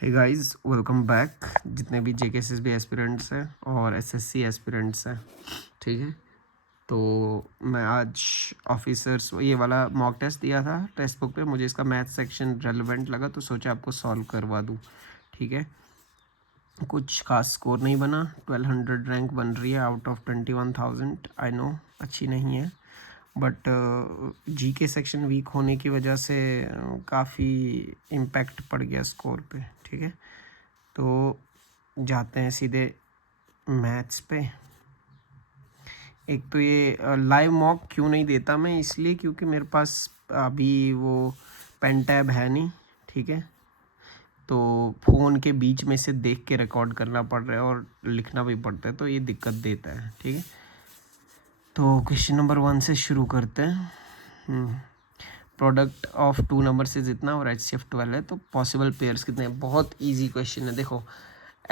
Hey guys, welcome back. जितने भी JKSSB aspirants हैं और SSC एस्पिरेंट्स हैं, ठीक है। तो मैं आज ऑफिसर्स ये वाला मॉक टेस्ट दिया था टेक्स्ट बुक पे। मुझे इसका मैथ सेक्शन रेलेवेंट लगा तो सोचा आपको सॉल्व करवा दूँ, ठीक है। कुछ खास स्कोर नहीं बना। 1200 रैंक बन रही है आउट ऑफ 21,000। आई नो अच्छी नहीं है, बट GK सेक्शन वीक होने की वजह से काफ़ी इम्पैक्ट पड़ गया स्कोर पे, ठीक है। तो जाते हैं सीधे मैथ्स पे। एक तो ये लाइव मॉक क्यों नहीं देता मैं, इसलिए क्योंकि मेरे पास अभी वो पेन टैब है नहीं, ठीक है। तो फ़ोन के बीच में से देख के रिकॉर्ड करना पड़ रहा है और लिखना भी पड़ता है, तो ये दिक्कत देता है, ठीक है। तो क्वेश्चन नंबर 1 से शुरू करते हैं। प्रोडक्ट ऑफ टू नंबर से जितना और HCF 12 है तो पॉसिबल पेयर्स कितने हैं। बहुत इजी क्वेश्चन है। देखो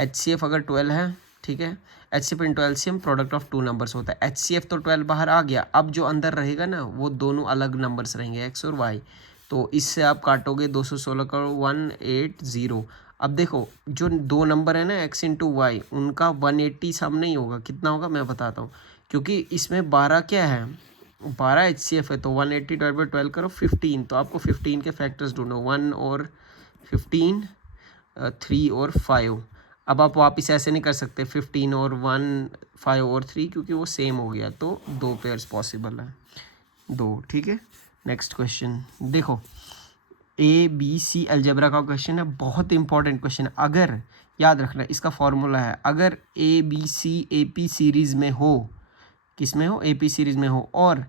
HCF अगर 12 है, ठीक है, HCF into LCM product of two numbers होता है। HCF तो 12 बाहर आ गया, अब जो अंदर रहेगा ना वो दोनों अलग नंबर्स रहेंगे, X और Y। तो इससे आप काटोगे 216 का 180। अब देखो जो दो नंबर है ना X इंटू वाई, उनका 180 सम नहीं होगा। कितना होगा मैं बताता हूँ, क्योंकि इसमें 12 क्या है, 12 HCF है। तो 180 डिवाइड बाई 12 करो 15। तो आपको 15 के फैक्टर्स ढूंढो, 1 और 15, 3 और 5। अब आप वापस ऐसे नहीं कर सकते 15 और 1, 5 और 3, क्योंकि वो सेम हो गया। तो दो पेयर्स पॉसिबल है, दो, ठीक है। नेक्स्ट क्वेश्चन देखो, ABC अलजेब्रा का क्वेश्चन है, बहुत इंपॉर्टेंट क्वेश्चन है। अगर याद रखना इसका फॉर्मूला है, अगर ABC AP सीरीज़ में हो, किस में हो, AP सीरीज़ में हो, और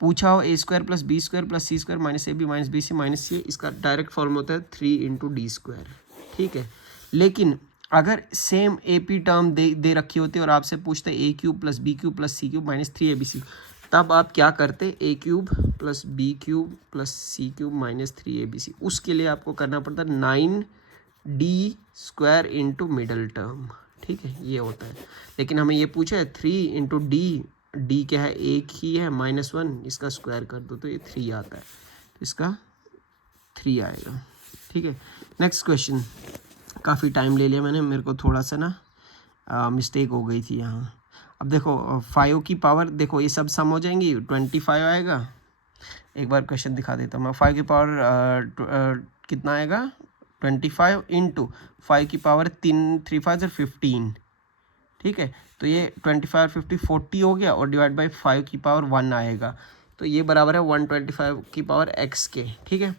पूछा हो A² + B² + C² - AB - BC - C, इसका डायरेक्ट फॉर्मूला होता है 3 × D², ठीक है। लेकिन अगर सेम AP टर्म दे रखी होती है और आपसे पूछते A³ + B³ + C³ - 3ABC, तब आप क्या करते, A³ + B³ + C³ - 3ABC। उसके लिए आपको करना पड़ता 9D² × मिडल टर्म, ठीक है, ये होता है। लेकिन हमें ये पूछा है 3 × D क्या है, एक ही है, -1, इसका स्क्वायर कर दो तो ये 3 आता है, तो इसका 3 आएगा, ठीक है। नेक्स्ट क्वेश्चन, काफ़ी टाइम ले लिया मैंने, मेरे को थोड़ा सा ना मिस्टेक हो गई थी यहाँ। अब देखो 5 की पावर, देखो ये सब सम हो जाएंगी, 25 आएगा। एक बार क्वेश्चन दिखा देता हूँ मैं। 5 की पावर कितना आएगा, 25 इंटू 5 की पावर 3 5 15, ठीक है। तो ये 25 और 50 40 हो गया, और डिवाइड बाई 5 की पावर 1 आएगा। तो ये बराबर है 125 की पावर x के, ठीक है।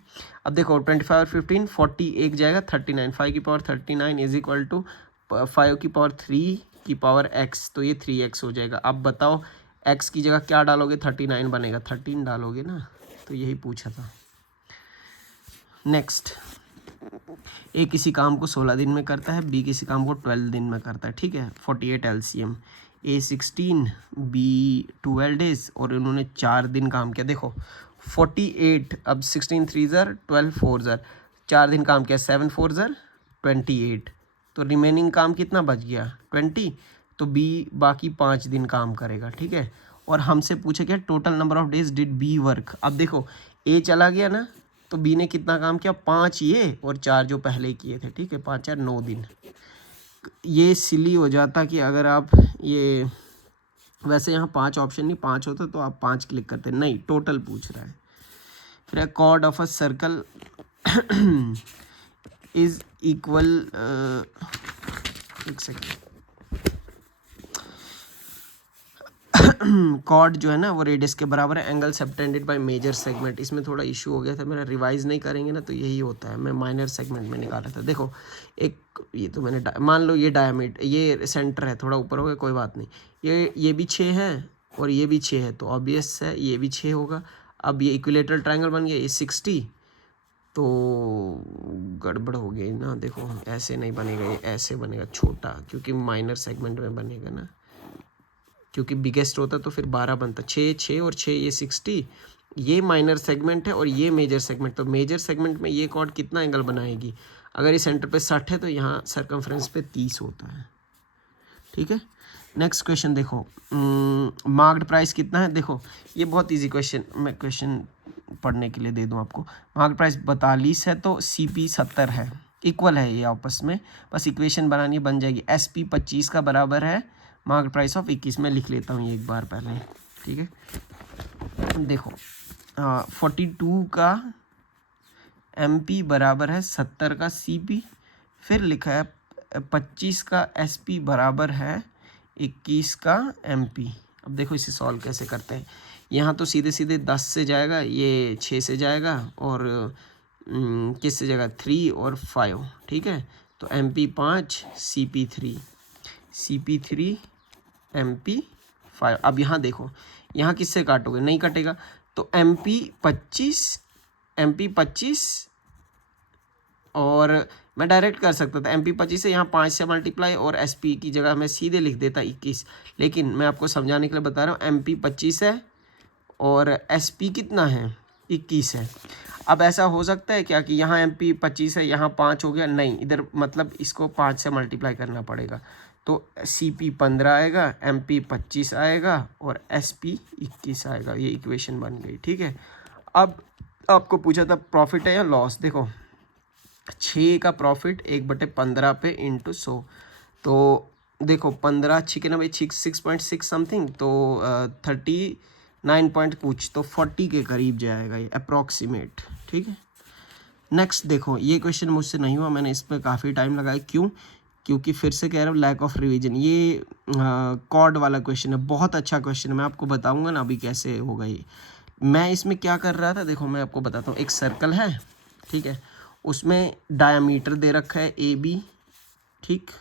अब देखो 25 और 15, 40 एक जाएगा 39, 5 की पावर 39 इज इक्वल टू 5 की पावर 3 की पावर x, तो ये 3x हो जाएगा। अब बताओ x की जगह क्या डालोगे, 39 बनेगा, 13 डालोगे ना, तो यही पूछा था। नेक्स्ट, ए किसी काम को 16 दिन में करता है, बी किसी काम को 12 दिन में करता है, ठीक है। 48 LCM, A 16, B 12 डेज, और इन्होंने 4 दिन काम किया। देखो 48, अब 16 3 ज़र 12 4 ज़र, 4 दिन काम किया, 7 4 ज़र 28, तो रिमेनिंग काम कितना बच गया 20। तो B बाकी 5 दिन काम करेगा, ठीक है। और हमसे पूछे क्या, total number of days did B work. अब देखो A चला गया ना, तो बी ने कितना काम किया, 5 ये और 4 जो पहले किए थे, ठीक है, 5 4 9 दिन। ये सिली हो जाता कि अगर आप ये, वैसे यहाँ 5 ऑप्शन नहीं, 5 होता तो आप 5 क्लिक करते, नहीं टोटल पूछ रहा है। फिर chord of a circle is equal, एक सेकेंड, कॉर्ड जो है ना वो रेडियस के बराबर है, angle subtended by major segment. इसमें थोड़ा इशू हो गया था मेरा, रिवाइज नहीं करेंगे ना तो यही होता है। मैं माइनर सेगमेंट में निकाला था। देखो एक, ये तो मैंने मान लो ये डायमीटर, ये सेंटर है, थोड़ा ऊपर हो गया, कोई बात नहीं। ये भी 6 है और ये भी 6 है, तो ऑब्वियस है ये भी 6 होगा। अब ये इक्विलेटरल ट्रायंगल बन गया, ये 60, तो गड़बड़ हो गई ना। देखो ऐसे नहीं बनेगा, ये ऐसे बनेगा छोटा, क्योंकि माइनर सेगमेंट में बनेगा ना, क्योंकि बिगेस्ट होता तो फिर 12 बनता, 6 6 और 6 ये 60। ये माइनर सेगमेंट है और ये मेजर सेगमेंट, तो मेजर सेगमेंट में ये कॉर्ड कितना एंगल बनाएगी, अगर ये सेंटर पे 60 है तो यहाँ सर्कमफ्रेंस पे 30 होता है, ठीक है। नेक्स्ट क्वेश्चन देखो, मार्क्ड प्राइस कितना है। देखो ये बहुत इजी क्वेश्चन, मैं क्वेश्चन पढ़ने के लिए दे दूँ आपको। मार्क्ड प्राइस 42 है तो CP 70 है, इक्वल है ये आपस में, बस इक्वेशन बनानी बन जाएगी। SP 25 का बराबर है मार्केट प्राइस ऑफ 21। में लिख लेता हूँ ये एक बार पहले, ठीक है। देखो 42 का MP बराबर है 70 का CP, फिर लिखा है 25 का SP बराबर है 21 का MP। अब देखो इसे सॉल्व कैसे करते हैं। यहाँ तो सीधे सीधे 10 से जाएगा, ये 6 से जाएगा, और किस से जाएगा 3 और 5, ठीक है। तो MP 5 CP 3, CP 3 MP 5। अब यहाँ देखो, यहाँ किससे काटोगे, नहीं कटेगा, तो MP 25 और मैं डायरेक्ट कर सकता था MP 25 से यहाँ 5 से मल्टीप्लाई, और SP की जगह मैं सीधे लिख देता 21, लेकिन मैं आपको समझाने के लिए बता रहा हूँ MP 25 है और SP कितना है 21 है। अब ऐसा हो सकता है क्या कि यहाँ MP 25 है, यहाँ 5 हो गया, नहीं, इधर मतलब इसको 5 से मल्टीप्लाई करना पड़ेगा, तो CP 15 आएगा, MP 25 आएगा और SP 21 आएगा। ये इक्वेशन बन गई, ठीक है। अब आपको पूछा था प्रॉफिट है या लॉस, देखो 6 का प्रॉफिट 1/15 पे इंटू 100, तो देखो 15 6 के नंबर 6.6 समथिंग, तो 39 पॉइंट कुछ, तो 40 के करीब जाएगा ये अप्रॉक्सीमेट, ठीक है। नेक्स्ट देखो, ये क्वेश्चन मुझसे नहीं हुआ, मैंने इस पर काफ़ी टाइम लगाया, क्यों, क्योंकि फिर से कह रहा हूँ लैक ऑफ रिवीजन। ये कॉर्ड वाला क्वेश्चन है, बहुत अच्छा क्वेश्चन है, मैं आपको बताऊंगा ना अभी कैसे होगा ये। मैं इसमें क्या कर रहा था, देखो मैं आपको बताता हूँ। एक सर्कल है, ठीक है, उसमें डायामीटर दे रखा है AB, ठीक,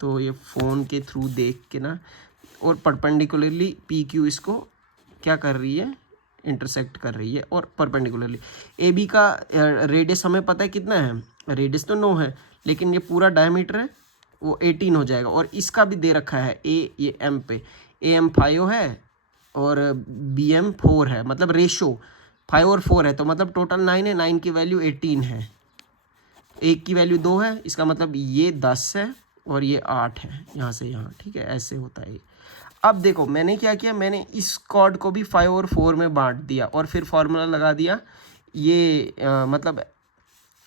तो ये फ़ोन के थ्रू देख के ना, और परपेंडिकुलरली PQ इसको क्या कर रही है, इंटरसेक्ट कर रही है, और परपेंडिकुलरली AB का रेडियस हमें पता है कितना है, रेडियस तो 9 है, लेकिन ये पूरा डायमीटर है वो 18 हो जाएगा, और इसका भी दे रखा है ये M पे, AM 5 है और BM 4 है, मतलब रेशो 5 और 4 है, तो मतलब टोटल 9 है, 9 की वैल्यू 18 है, 1 की वैल्यू 2 है, इसका मतलब ये 10 है और ये 8 है, यहाँ से यहाँ, ठीक है, ऐसे होता है। अब देखो मैंने क्या किया, मैंने इस कॉर्ड को भी 5 और 4 में बांट दिया, और फिर फॉर्मूला लगा दिया। ये मतलब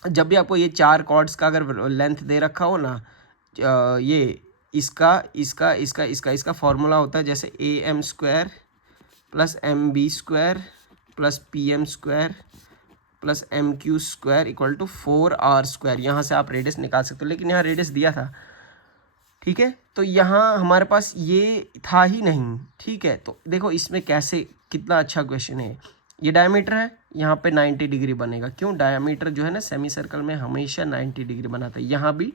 जब भी आपको ये 4 कॉर्ड्स का अगर लेंथ दे रखा हो ना, ये इसका फॉर्मूला होता है जैसे AM² plus MB² plus PM² plus MQ² equal to 4R²। यहाँ से आप रेडियस निकाल सकते हो, लेकिन यहाँ रेडियस दिया था, ठीक है, तो यहाँ हमारे पास ये था ही नहीं, ठीक है। तो देखो इसमें कैसे, कितना अच्छा क्वेश्चन है। ये डायमीटर है, यहाँ पे 90 डिग्री बनेगा, क्यों, डायमीटर जो है ना सेमी सर्कल में हमेशा 90 डिग्री बनाता है, यहाँ भी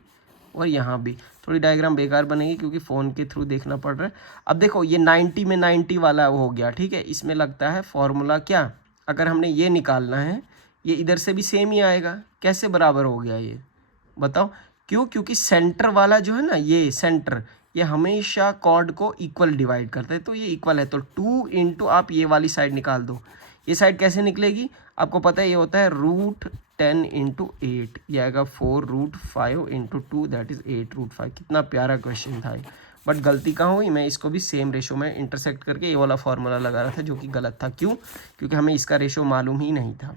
और यहाँ भी। थोड़ी डायग्राम बेकार बनेगी क्योंकि फ़ोन के थ्रू देखना पड़ रहा है। अब देखो ये 90 में 90 वाला हो गया, ठीक है, इसमें लगता है फॉर्मूला क्या, अगर हमने ये निकालना है, ये इधर से भी सेम ही आएगा, कैसे बराबर हो गया ये बताओ, क्यों, क्योंकि सेंटर वाला जो है ना, ये सेंटर, ये हमेशा कॉर्ड को इक्वल डिवाइड करते हैं, तो ये इक्वल है, तो 2 इंटू आप ये वाली साइड निकाल दो। ये साइड कैसे निकलेगी, आपको पता है, ये होता है √10 इंटू 8, ये आएगा 4√5 इंटू 2, दैट इज़ 8√5। कितना प्यारा क्वेश्चन था, बट गलती कहाँ हुई, मैं इसको भी सेम रेशो में इंटरसेक्ट करके ये वाला फार्मूला लगा रहा था, जो कि गलत था। क्यों, क्योंकि हमें इसका रेशो मालूम ही नहीं था।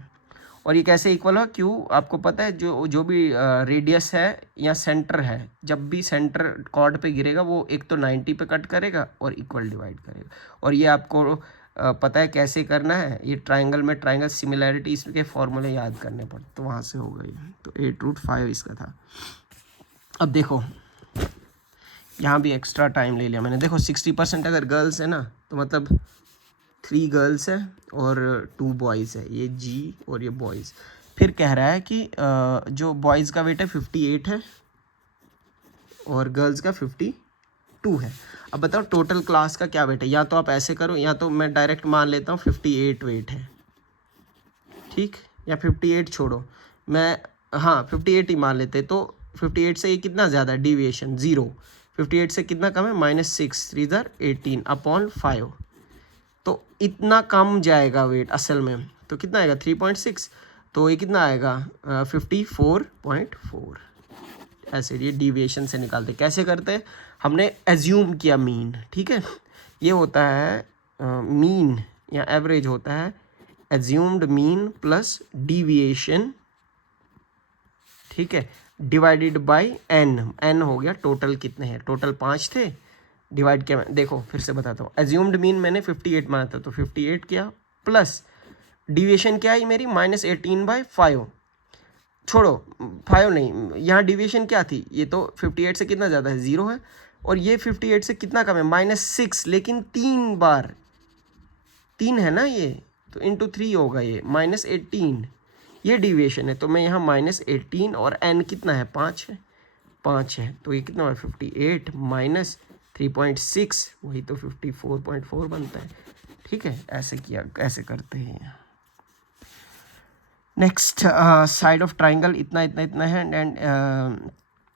और ये कैसे इक्वल हो, क्यों, आपको पता है, जो भी रेडियस है या सेंटर है, जब भी सेंटर कॉर्ड पे गिरेगा वो एक तो 90 पे कट करेगा और इक्वल डिवाइड करेगा। और ये आपको पता है कैसे करना है, ये ट्रायंगल में ट्रायंगल सिमिलैरिटी इसके फॉर्मूले याद करने पड़ते, तो वहाँ से हो गई, तो 8√5 इसका था। अब देखो यहाँ भी एक्स्ट्रा टाइम ले लिया मैंने, देखो 60% अगर गर्ल्स है ना, तो मतलब 3 गर्ल्स है और 2 बॉयज़ है, ये G और ये बॉयज़। फिर कह रहा है कि जो बॉयज़ का वेट है 58 है और गर्ल्स का 52 है। अब बताओ टोटल क्लास का क्या वेट है, या तो आप ऐसे करो, या तो मैं डायरेक्ट मान लेता हूँ 58 वेट है, ठीक, या 58 छोड़ो, मैं हाँ 58 ही मान लेते, तो 58 से ये कितना ज़्यादा है, डिविएशन 0, 58 से कितना कम है, -6, 3 18 अपॉन 5, तो इतना कम जाएगा वेट असल में, तो कितना आएगा 3.6, तो ये कितना आएगा 54.4। ऐसे ये डिविएशन से निकालते, कैसे करते हैं, हमने एज्यूम किया मीन, ठीक है, ये होता है मीन या एवरेज होता है एज्यूम्ड मीन प्लस डिविएशन, ठीक है, डिवाइडेड बाई एन हो गया टोटल कितने हैं, टोटल 5 थे, डिवाइड किया देखो फिर से बताता हूँ। एज्यूम्ड मीन मैंने 58 माना था तो 58 किया, प्लस डिविएशन क्या आई मेरी -18/5, छोड़ो 5 नहीं, यहाँ डिविएशन क्या थी, ये तो 58 से कितना ज़्यादा है 0 है, और ये 58 से कितना कम है -6, लेकिन 3 बार 3 है ना ये, तो इंटू 3 होगा ये -18, ये डिविएशन है। तो मैं यहाँ -18 और n कितना है 5 है, 5 है, तो ये कितना हुआ 58 माइनस 3.6, वही तो 54.4 बनता है। ठीक है, ऐसे किया, ऐसे करते हैं। नेक्स्ट साइड ऑफ ट्राइंगल इतना इतना इतना है, and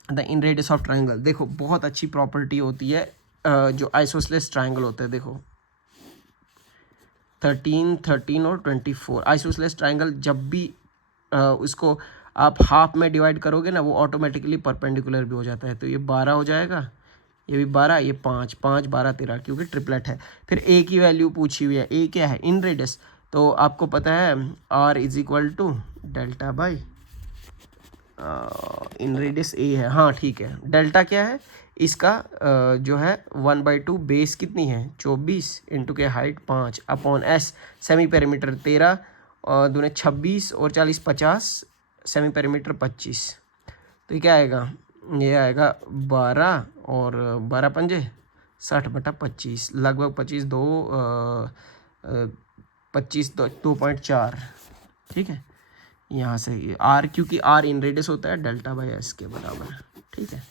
the in radius of triangle. देखो बहुत अच्छी प्रॉपर्टी होती है जो आइसोसेलेस ट्राइंगल होता है। देखो 13, 13 और 24 आइसोसेलेस ट्राइंगल, जब भी उसको आप हाफ में डिवाइड करोगे ना, वो ऑटोमेटिकली परपेंडिकुलर भी हो जाता है। तो ये 12 हो जाएगा, ये भी 12, ये 5, 5 12 13, क्योंकि ट्रिपलेट है। फिर ए की वैल्यू पूछी हुई है, ए क्या है इन रेडियस, तो आपको पता है r is equal to delta by in radius A है। हाँ ठीक है, डेल्टा क्या है इसका जो है 1/2, बेस कितनी है 24 इंटू के height 5 upon S, semi perimeter 13 और दूने 26 और 40 50, सेमी पेरीमीटर 25, तो ये क्या आएगा, ये आएगा 12 और 12 पंजे 60/25, लगभग 25 2.4। ठीक है, यहाँ से आर, क्योंकि आर इन रेडियस होता है डेल्टा बाई एस के बराबर। ठीक है,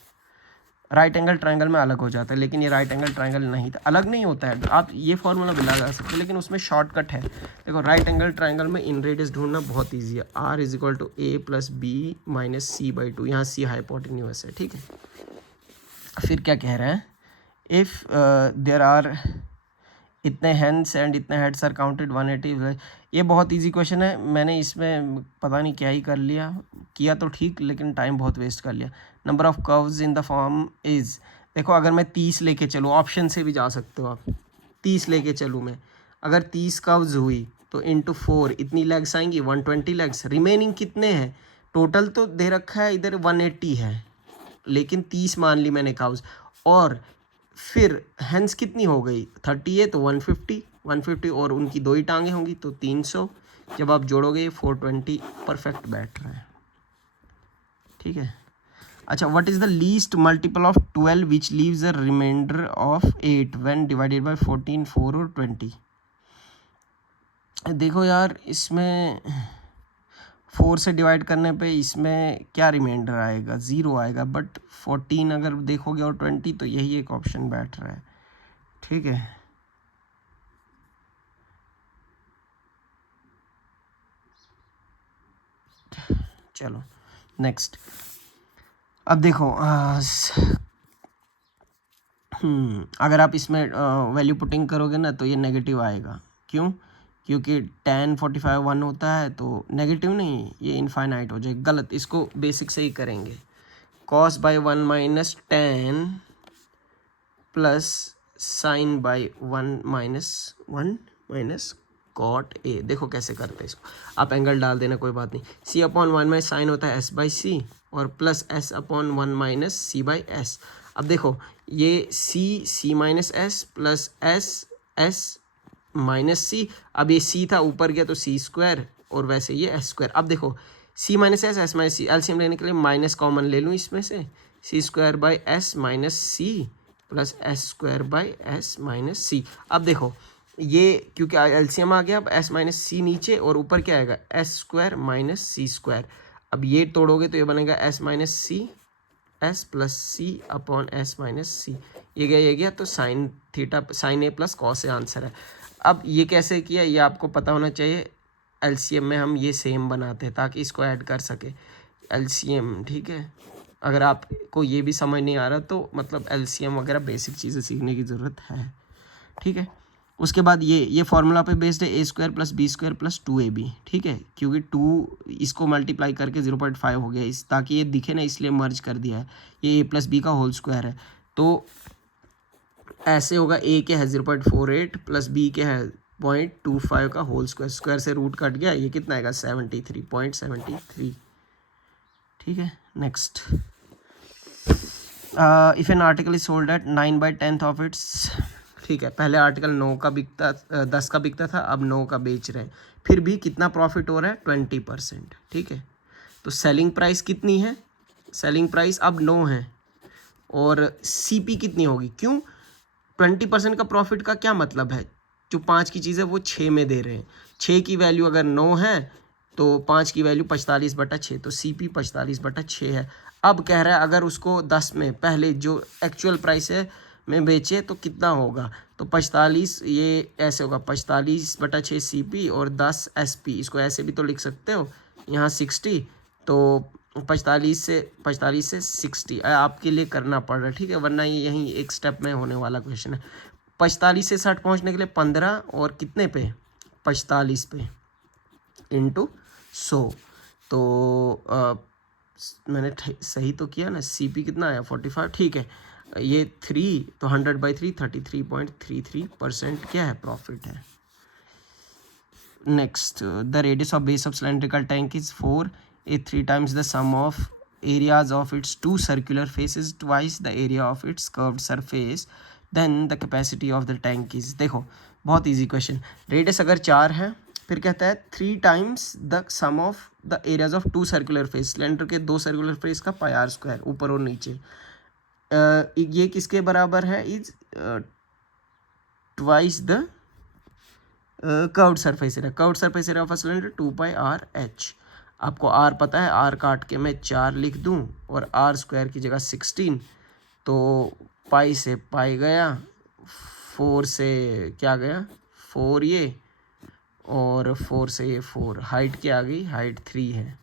राइट एंगल ट्रायंगल में अलग हो जाता है, लेकिन ये राइट एंगल ट्रायंगल नहीं था, अलग नहीं होता है। आप ये फॉर्मूला भी लगा सकते हैं, लेकिन उसमें शॉर्टकट है। देखो राइट एंगल ट्रायंगल में इन रेडियस ढूंढना बहुत ईजी है। r is equal to a plus b minus c/2, यहाँ c हाइपोटेन्यूस है। ठीक है, फिर क्या कह रहे हैं, इफ़ देयर आर इतने हैंड्स एंड इतने हेड्स आर काउंटेड 180। ये बहुत इजी क्वेश्चन है, मैंने इसमें पता नहीं क्या ही कर लिया, किया तो ठीक लेकिन टाइम बहुत वेस्ट कर लिया। Number of curves in the form is, देखो अगर मैं 30 लेके चलूँ, ऑप्शन से भी जा सकते हो आप, 30 लेके चलूँ मैं, अगर 30 कर्व्स हुई तो इंटू 4 इतनी लेग्स आएंगी 120 लेग्स। रिमेनिंग कितने हैं, टोटल तो दे रखा है इधर 180 है, लेकिन 30 मान ली मैंने काउज, और फिर हैंस कितनी हो गई 30 है तो 150 और उनकी 2 ही टांगे होंगी तो 300, जब आप जोड़ोगे 420 परफेक्ट बैठ रहा है। ठीक है, अच्छा, what is the least multiple of 12 which leaves a reminder of 8 when divided by 14, 4 और 20। देखो यार, इसमें 4 से डिवाइड करने पे इसमें क्या रिमाइंडर आएगा, 0 आएगा, बट 14 अगर देखोगे और 20 तो यही एक ऑप्शन बैठ रहा है। ठीक है, चलो नेक्स्ट। अब देखो अगर आप इसमें वैल्यू पुटिंग करोगे ना तो ये नेगेटिव आएगा। क्यों, क्योंकि tan 45 1 होता है, तो नेगेटिव नहीं, ये इनफाइनाइट हो जाएगा। गलत, इसको बेसिक से ही करेंगे। cos by 1 minus tan plus sine by 1 minus cot A. देखो कैसे करते हैं इसको, आप एंगल डाल देना कोई बात नहीं। c अपॉन 1 में साइन होता है s बाई सी, और plus s upon 1 minus C by S. अब देखो ये c minus S plus s minus C, अब ये c था ऊपर गया तो c स्क्वायर, और वैसे ये s स्क्वायर। अब देखो c माइनस एस माइनस सी, एलसीएम लेने के लिए माइनस कॉमन ले लूँ इसमें से, c square by S minus C plus S square by S minus C. अब देखो ये क्योंकि एलसीएम आ गया, अब एस माइनस सी नीचे और ऊपर क्या आएगा S square minus C square. अब ये तोड़ोगे तो ये बनेगा S minus C S plus C upon S minus C, ये गया तो sine theta sine A plus cos A answer है। अब ये कैसे किया ये आपको पता होना चाहिए, एलसीएम में हम ये सेम बनाते हैं ताकि इसको ऐड कर सके एलसीएम। ठीक है, अगर आपको ये भी समझ नहीं आ रहा तो मतलब एलसीएम वगैरह बेसिक चीज़ें सीखने की ज़रूरत है। ठीक है, उसके बाद ये फॉर्मूला पे बेस्ड है A square plus B square plus 2ab। ठीक है, क्योंकि 2 इसको मल्टीप्लाई करके 0.5 हो गया, इस ताकि ये दिखे ना इसलिए मर्ज कर दिया है। ये ए प्लस बी का होल स्क्वायर है, तो ऐसे होगा, ए के है 0.48 प्लस बी के है 0.25 का होल स्क्वायर, स्क्वायर से रूट कट गया, ये कितना आएगा 73.73। ठीक है। Next, if an article is sold at 9/10 of its, ठीक है, पहले आर्टिकल 9 का बिकता 10 का बिकता था, अब 9 का बेच रहे हैं, फिर भी कितना प्रॉफिट हो रहा है, 20%, ठीक है। तो सेलिंग प्राइस कितनी है, सेलिंग प्राइस अब 9 है, और सीपी कितनी होगी, क्यों, 20% का प्रॉफिट का क्या मतलब है, जो 5 की चीज़ है वो 6 में दे रहे हैं, 6 की वैल्यू अगर 9 है तो 5 की वैल्यू 45/6, तो सीपी 45/6 है। अब कह रहा है अगर उसको 10 में पहले जो एक्चुअल प्राइस है में बेचे तो कितना होगा, तो 45, ये ऐसे होगा 45/6 सीपी और 10 एसपी, इसको ऐसे भी तो लिख सकते हो, यहाँ 60, तो 45 से 60 आपके लिए करना पड़ रहा है, ठीक है, वरना ये यहीं एक स्टेप में होने वाला क्वेश्चन है। 45 से 60 पहुँचने के लिए 15 और कितने पे, 45 पे इंटू 100, तो मैंने सही तो किया ना, सीपी कितना आया 45, ठीक है, ये 3, तो 100/3 33.33% क्या है, प्रॉफिट है। Next, the radius of base of cylindrical tank is 4, it 3 times the sum of areas of its two circular faces, twice the area of its curved surface, then the capacity of the tank is, देखो बहुत easy question, radius अगर 4 है, फिर कहता है 3 times the sum of the areas of two circular face, cylinder के 2 circular face का पाई R square ऊपर और नीचे, ये किसके बराबर है, is twice the curved surface area, curved surface area of a cylinder 2πr/h, आपको आर पता है, आर काट के मैं 4 लिख दूं और आर स्क्वायर की जगह 16, तो पाई से पाई गया, 4 से क्या गया 4, ये और 4 से ये 4, हाइट क्या आ गई, हाइट 3 है,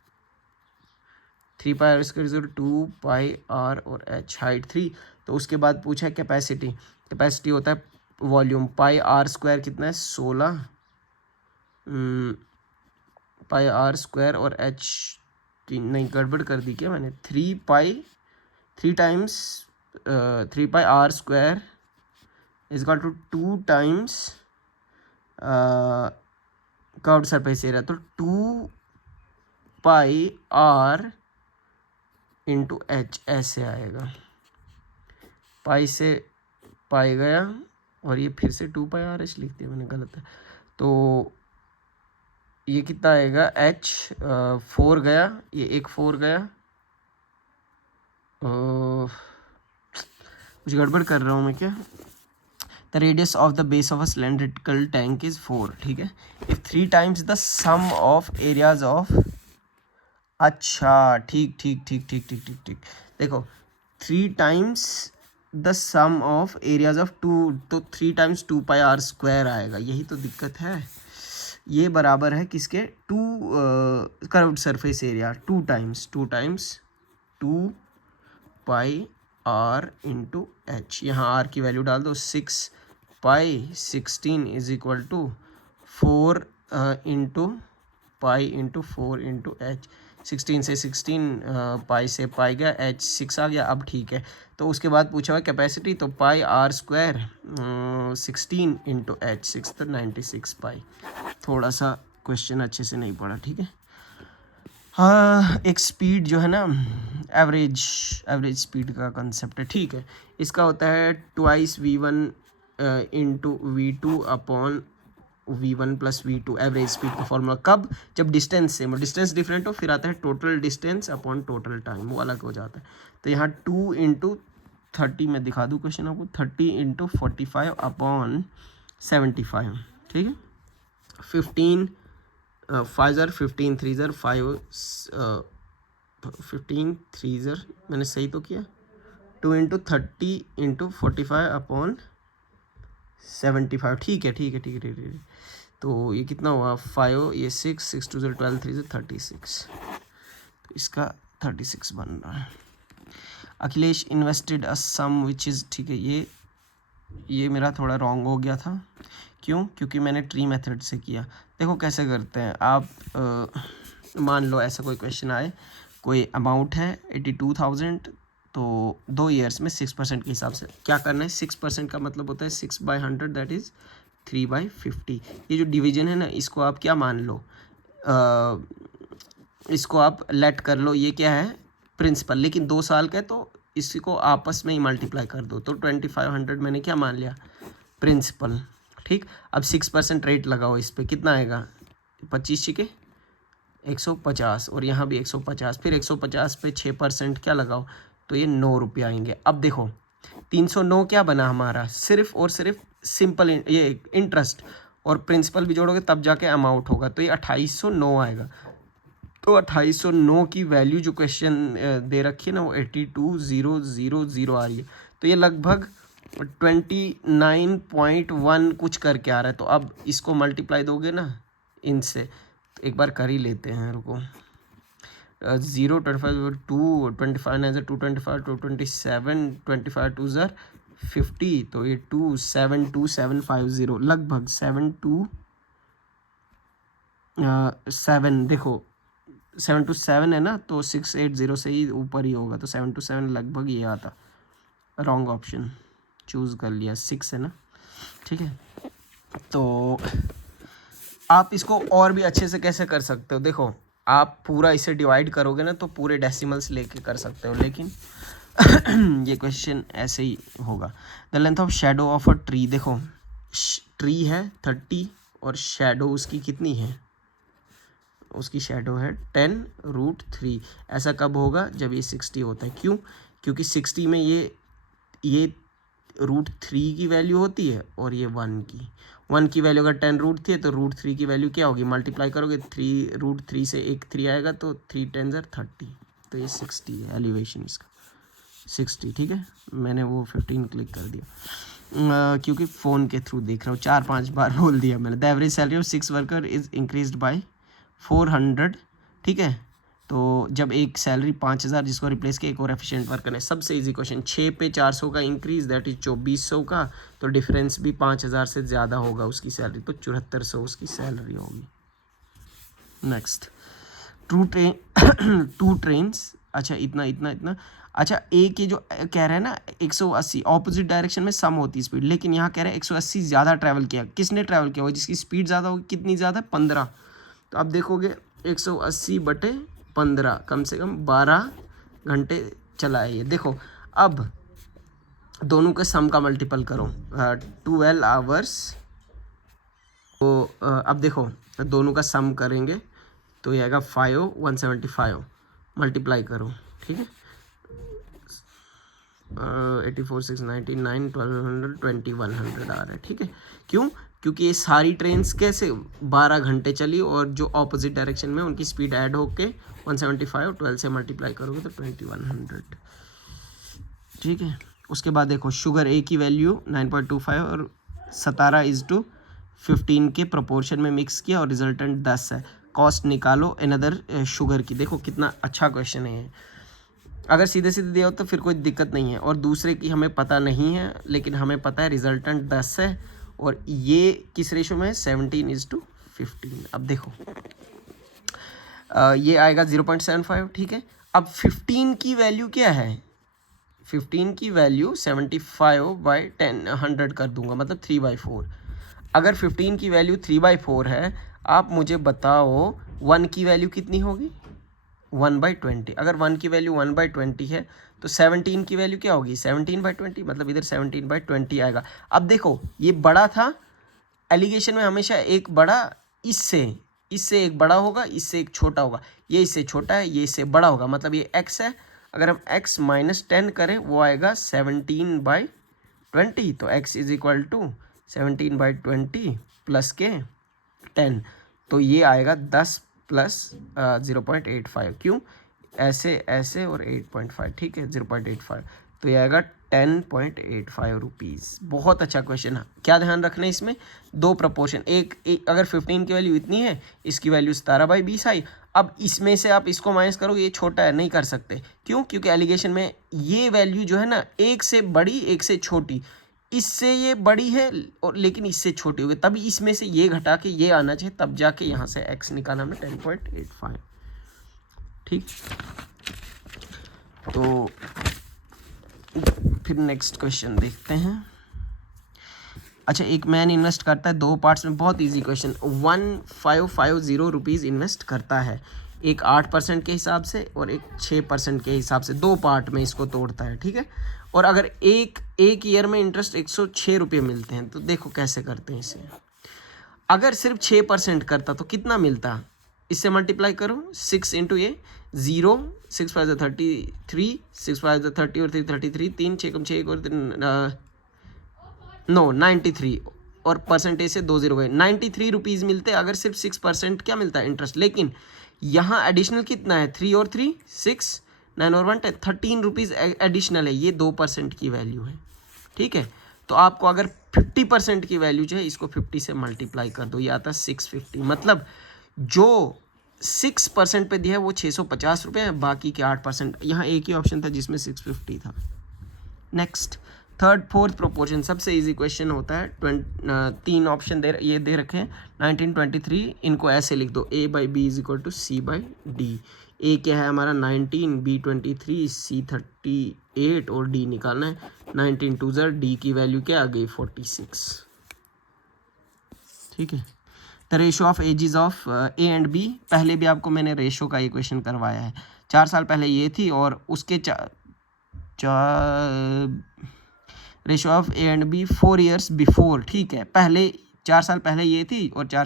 3πr² 2πr और h, हाइट 3, तो उसके बाद पूछा है कैपेसिटी, कैपेसिटी होता है वॉल्यूम, पाई आर स्क्वायर कितना है 16, पाई आर स्क्वायर और एच की नहीं गड़बड़ कर दी क्या मैंने, 3 times 3π R square is equal to 2 times curved surface area, तो 2πr इंटू एच ऐसे आएगा, पाई से पाई गया और ये फिर से 2πr/h लिख दिया मैंने, गलत है, तो ये कितना आएगा, h 4 गया, ये एक 4 गया, कुछ गड़बड़ कर रहा हूँ मैं क्या, the radius of the base of a cylindrical tank is 4, ठीक है, if 3 times the sum of areas of, अच्छा ठीक, देखो 3 times the sum of areas of 2, तो 3 टाइम्स 2πr² आएगा, यही तो दिक्कत है, ये बराबर है किसके, 2 curved surface area, 2 times 2πr into H, यहाँ आर की वैल्यू डाल दो, 6π16 is equal to 4 into pi into 4 into H, 16 से 16 पाई से पाई गया, एच 6 आ गया, अब ठीक है, तो उसके बाद पूछा हुआ कैपेसिटी, तो पाई आर स्क्वायर 16 इंटू एच, 6 तो 96 पाई, थोड़ा सा क्वेश्चन अच्छे से नहीं पढ़ा, ठीक है। हाँ, एक स्पीड जो है ना, एवरेज स्पीड का कंसेप्ट है, ठीक है, इसका होता है twice v1 into v2 upon v1 plus v2, average speed का फॉर्मूला कब, जब डिस्टेंस सेम हो, डिस्टेंस डिफरेंट हो, फिर आता है total distance upon total time, वो अलग हो जाता है, तो यहाँ 2 इंटू 30 में दिखा दूँ क्वेश्चन आपको, 30 इंटू 45 अपॉन 75, ठीक है, 15 5 15 3 5 15 3 मैंने सही तो किया, 2 इंटू 30 इंटू 45 अपॉन 75, ठीक है, तो ये कितना हुआ 5, ये 6 6 2 12 3 36, तो इसका 36 बन रहा है। Akhilesh invested a sum which is, ठीक है, ये मेरा थोड़ा रॉन्ग हो गया था, क्यों, क्योंकि मैंने ट्री मेथड से किया, देखो कैसे करते हैं आप, मान लो ऐसा कोई क्वेश्चन आए, कोई अमाउंट है 82,000, तो 2 ईयर्स में 6% के हिसाब से क्या करना है, 6% का मतलब होता है 6/100 दैट इज़ 3/50, ये जो डिवीजन है ना, इसको आप क्या मान लो, इसको आप लेट कर लो, ये क्या है प्रिंसिपल, लेकिन 2 साल का है तो इसी को आपस में ही मल्टीप्लाई कर दो, तो 2500 मैंने क्या मान लिया, प्रिंसिपल। ठीक, अब 6% रेट लगाओ इस पर, कितना आएगा, 25 छिके 150, और यहाँ भी 150, फिर 150 पे 6% क्या लगाओ, तो ये 9 रुपये आएंगे। अब देखो 309 क्या बना हमारा, सिर्फ और सिर्फ सिंपल ये इंटरेस्ट और प्रिंसिपल भी जोड़ोगे तब जाके अमाउंट होगा, तो ये 2809 आएगा। तो 2809 की वैल्यू जो क्वेश्चन दे रखी है ना वो 82,000 आ रही है, तो ये लगभग 29.1 कुछ करके आ रहा है। तो अब इसको मल्टीप्लाई दोगे ना इनसे, तो एक बार कर ही लेते हैं, रुको। 0 25 2 25 9 225 227 25 2 50, तो ये 272750 लगभग 727, देखो 727 है ना, तो 680 से ही ऊपर ही होगा, तो 727 लगभग ये आता। रॉन्ग ऑप्शन चूज़ कर लिया, 6 है ना, ठीक है। तो आप इसको और भी अच्छे से कैसे कर सकते हो, देखो आप पूरा इसे डिवाइड करोगे ना तो पूरे डेसिमल्स लेके कर सकते हो, लेकिन ये क्वेश्चन ऐसे ही होगा। The length of shadow of a tree, देखो ट्री है 30 और शेडो उसकी कितनी है, उसकी शेडो है 10√3। ऐसा कब होगा, जब ये 60 होता है। क्यों, क्योंकि 60 में ये √3 की वैल्यू होती है और ये 1 की वैल्यू अगर 10√3 है तो √3 की वैल्यू क्या होगी, मल्टीप्लाई करोगे 3√3 से एक 3 आएगा तो 3 10 30, तो ये 60 है एलिवेशन इसका 60। ठीक है, मैंने वो 15 क्लिक कर दिया क्योंकि फ़ोन के थ्रू देख रहा हूँ, 4-5 बार बोल दिया मैंने। The average salary of 6 worker is increased by 400। ठीक है, तो जब एक सैलरी 5000 जिसको रिप्लेस किया एक और एफिशिएंट वर्कर है। सबसे इजी क्वेश्चन, 6 पे 400 का इंक्रीज दैट इज 2400 का, तो डिफरेंस भी 5000 से ज़्यादा होगा उसकी सैलरी, तो 7400 उसकी सैलरी होगी। नेक्स्ट, टू ट्रेन्स, अच्छा इतना, अच्छा एक ये जो कह रहे हैं ना 180 ऑपोजिट डायरेक्शन में सम होती स्पीड, लेकिन यहाँ कह रहे हैं 180 ज़्यादा ट्रैवल किया। किसने ट्रैवल किया होगा, जिसकी स्पीड ज़्यादा होगी, कितनी ज़्यादा, 15। तो अब देखोगे 180/15 कम से कम 12 घंटे चला है ये। देखो अब दोनों के सम का मल्टीपल करो, 12 आवर्स। तो अब देखो दोनों का सम करेंगे तो ये आएगा 175 मल्टीप्लाई करो। ठीक है, 84 699 1200 2100 आ रहा है। ठीक है, क्यों, क्योंकि ये सारी ट्रेन्स कैसे 12 घंटे चली और जो ऑपोजिट डायरेक्शन में उनकी स्पीड ऐड होके 175 12 से मल्टीप्लाई करोगे तो 2100। ठीक है, उसके बाद देखो शुगर ए की वैल्यू 9.25 और 17:15 के प्रोपोर्शन में मिक्स किया और रिजल्टेंट 10 है। कॉस्ट निकालो अनदर शुगर की। देखो कितना अच्छा क्वेश्चन है ये। अगर सीधे सीधे दिया हो तो फिर कोई दिक्कत नहीं है, और दूसरे की हमें पता नहीं है, लेकिन हमें पता है रिजल्टेंट 10 है और ये किस रेशो में है, 17:15। अब देखो ये आएगा 0.75। ठीक है, अब 15 की वैल्यू क्या है, 15 की वैल्यू 75/100 कर दूंगा, मतलब 3/4। अगर 15 की वैल्यू 3/4 है, आप मुझे बताओ 1 की वैल्यू कितनी होगी, 1/20। अगर 1 की वैल्यू 1/20 है तो 17 की वैल्यू क्या होगी, 17/20, मतलब इधर 17/20 आएगा। अब देखो ये बड़ा था, एलिगेशन में हमेशा एक बड़ा इससे एक बड़ा होगा, इससे एक छोटा होगा, ये इससे छोटा है, ये इससे बड़ा होगा, मतलब ये x है। अगर हम x - 10 करें वो आएगा 17/20, तो x = 17/20 प्लस के 10, तो ये आएगा 10 + 0.85। क्यों, ऐसे और 8.5। ठीक है, 0.85, तो ये आएगा 10.85 रुपीज़। बहुत अच्छा क्वेश्चन है। क्या ध्यान रखना है इसमें, दो प्रपोर्शन, एक अगर 15 की वैल्यू इतनी है, इसकी वैल्यू 17/20 आई। अब इसमें से आप इसको माइनस करोगे, ये छोटा है, नहीं कर सकते। क्यों, क्योंकि एलिगेशन में ये वैल्यू जो है ना, एक से बड़ी एक से छोटी, इससे ये बड़ी है और लेकिन इससे छोटी होगी, तभी इसमें से ये घटा के ये आना चाहिए, तब जाके यहाँ से x निकाला हमने 10.85। ठीक, तो फिर नेक्स्ट क्वेश्चन देखते हैं। अच्छा, एक मैन इन्वेस्ट करता है 2 पार्ट्स में, बहुत इजी क्वेश्चन, 1550 रुपीज़ इन्वेस्ट करता है एक 8% के हिसाब से और एक 6% के हिसाब से, 2 पार्ट में इसको तोड़ता है, ठीक है। और अगर एक ईयर में इंटरेस्ट 106 रुपये मिलते हैं, तो देखो कैसे करते हैं इसे। अगर सिर्फ 6% करता तो कितना मिलता, इससे मल्टीप्लाई करो 6 इंटू ए 0, 6 5 33, 6 5 30 और 3 33, 3 6 कम 6 और 93 और परसेंटेज से 2 0 गए, 93 रुपीज़ मिलते अगर सिर्फ 6% क्या मिलता है इंटरेस्ट। लेकिन यहाँ एडिशनल कितना है, 3 और 3 6, 9 और 1 10, 13 रुपीज़ एडिशनल है, ये 2% की वैल्यू है, ठीक है। तो आपको अगर 50% की वैल्यू चाहिए, इसको 50 से मल्टीप्लाई कर दो, ये आता है 650। मतलब जो 6% पे दिया है वो 650 रुपये है, बाकी के 8%। यहाँ एक ही ऑप्शन था जिसमें 650 था। नेक्स्ट, थर्ड फोर्थ प्रोपोर्शन, सबसे इजी क्वेश्चन होता है। 3 ऑप्शन ये दे रखे हैं 19 23, इनको ऐसे लिख दो, a by B is equal to C by D. A क्या है हमारा 19, बी 23, सी 38 और डी निकालना है। 19 2 ज़र, डी की वैल्यू क्या आ गई 46, ठीक है। The ratio of ages of A and B, पहले भी आपको मैंने रेशो का इक्वेशन करवाया है। 4 साल पहले ये थी और उसके ratio of A and B 4 years before, ठीक है। पहले 4 साल पहले ये थी और 4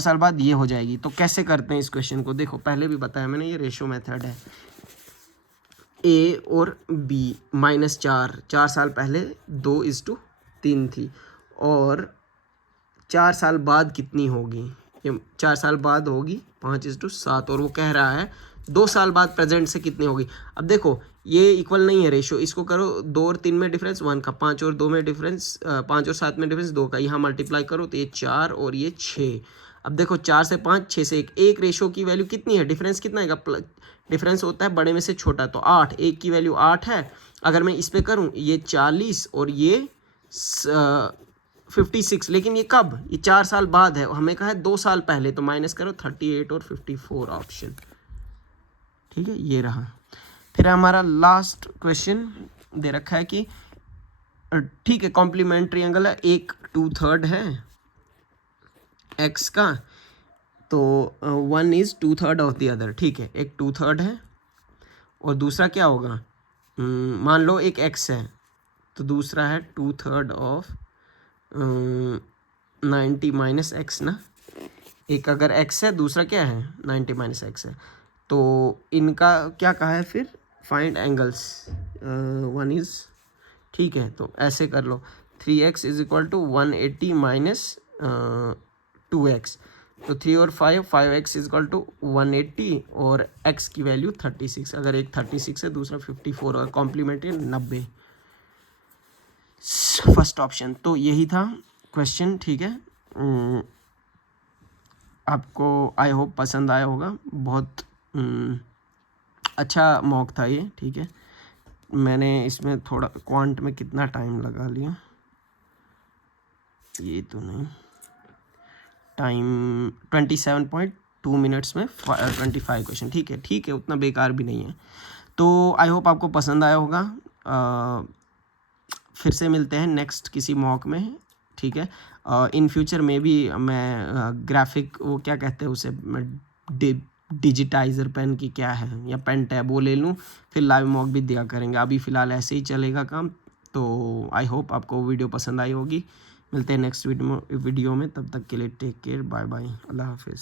साल बाद ये हो जाएगी। तो कैसे करते हैं इस क्वेश्चन को, देखो पहले भी बताया मैंने, ये रेशो मेथड है। ए और बी -4 साल पहले 2:3 थी, और 4 साल बाद कितनी होगी, ये 4 साल बाद होगी 5:7, और वो कह रहा है 2 साल बाद प्रेजेंट से कितनी होगी। अब देखो ये इक्वल नहीं है रेशो, इसको करो 2 और 3 में डिफरेंस 1 का, 5 और 2 में डिफरेंस 5 और 7 में डिफरेंस 2 का, यहाँ मल्टीप्लाई करो तो ये 4 और ये 6। अब देखो 4 से 5, 6 से 1, एक रेशो की वैल्यू कितनी है, डिफरेंस कितना है, डिफरेंस होता है बड़े में से छोटा, तो 8, एक की वैल्यू 8 है। अगर मैं इस पर करूँ ये 40 और ये 56, लेकिन ये कब, ये 4 साल बाद है, हमें कहा है 2 साल पहले, तो माइनस करो 38 और 54 ऑप्शन, ठीक है। ये रहा। फिर हमारा लास्ट क्वेश्चन दे रखा है कि ठीक है, कॉम्प्लीमेंट्री एंगल है, एक 2/3 है एक्स का, तो 1 इज 2/3 ऑफ द अदर, ठीक है। एक 2/3 है और दूसरा क्या होगा, मान लो एक एक्स है तो दूसरा है 2/3 ऑफ 90 माइनस एक्स ना। एक अगर एक्स है, दूसरा क्या है 90 माइनस एक्स है, तो इनका क्या कहा है फिर, फाइंड एंगल्स 1 इज, ठीक है। तो ऐसे कर लो 3x is equal to 180 minus 2x, तो 3 और 5x इज इक्वल टू 180 और x की वैल्यू 36, अगर एक 36 है दूसरा 54 और कॉम्प्लीमेंट्री 90, फर्स्ट ऑप्शन। तो यही था क्वेश्चन, ठीक है। आपको आई होप पसंद आया होगा, बहुत अच्छा मॉक था ये, ठीक है। मैंने इसमें थोड़ा क्वांट में कितना टाइम लगा लिया, ये तो नहीं, टाइम 27.2 मिनट्स में 25 क्वेश्चन, ठीक है, उतना बेकार भी नहीं है। तो आई होप आपको पसंद आया होगा। फिर से मिलते हैं नेक्स्ट किसी मॉक में, ठीक है। इन फ्यूचर में भी मैं ग्राफिक, वो क्या कहते हैं उसे, मैं डिजिटाइज़र पेन की क्या है, या पेन टैब, वो ले लूँ, फिर लाइव मॉक भी दिया करेंगे। अभी फ़िलहाल ऐसे ही चलेगा काम। तो आई होप आपको वीडियो पसंद आई होगी। मिलते हैं नेक्स्ट वीडियो में, तब तक के लिए टेक केयर, बाय बाय, अल्लाह हाफिज़।